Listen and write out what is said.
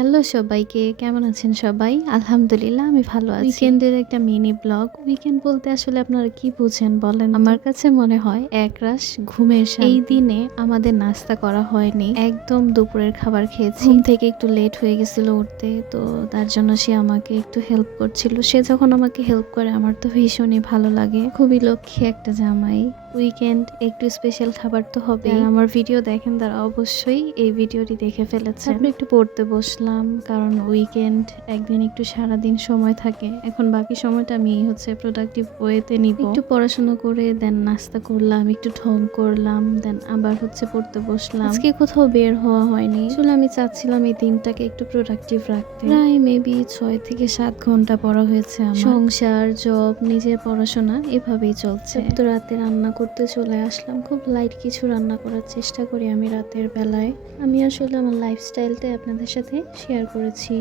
Hello সবাইকে, কেমন আছেন সবাই? আলহামদুলিল্লাহ আমি ভালো আছি। উইকেন্ডের একটা মিনি ব্লগ। উইকেন্ড বলতে আসলে আপনারা কি বুঝেন বলেন? আমার কাছে মনে হয় একরাশ ঘুমের শান্তি। এই দিনে আমাদের নাস্তা করা হয়নি। একদম দুপুরের খাবার খেয়েছি। ঘুম থেকে একটু লেট হয়ে গেছিল উঠতে। তো তার জন্য সে আমাকে একটু হেল্প করছিল। সে যখন আমাকে হেল্প করে আমার তো ভীষণই ভালো লাগে। খুবই লক্ষ্মী একটা জামাই। উইকেন্ড একটু স্পেশাল খাবার তো হবেই। আর আমার ভিডিও দেখেন তারা অবশ্যই এই ভিডিওটি দেখে ফেলেছেন। তারপর একটু পড়তে বসলাম, কারণ উইকেন্ড একদিন একটু সারাদিন সময় থাকে। এখন বাকি সময়টা আমি প্রোডাক্টিভ ওয়েতে নিব। একটু পড়াশোনা করে দেন নাস্তা করলাম, একটু ঢং করলাম, দেন আবার পড়তে বসলাম। আজকে কোথাও বের হওয়া হয়নি। আসলে আমি চাচ্ছিলাম এই দিনটাকে একটু প্রোডাক্টিভ রাখতে। প্রায় মেবি 6 থেকে 7 ঘন্টা পড়া হয়েছে আমার। সংসার, জব, নিজের পড়াশোনা এভাবেই চলছে। তো রাতে রান্না করতে চলে আসলাম। খুব লাইট কিছু রান্না করার চেষ্টা করি আমি রাতের বেলায়। আমি আসলে আমার লাইফস্টাইলটাই আপনাদের সাথে শেয়ার করেছি।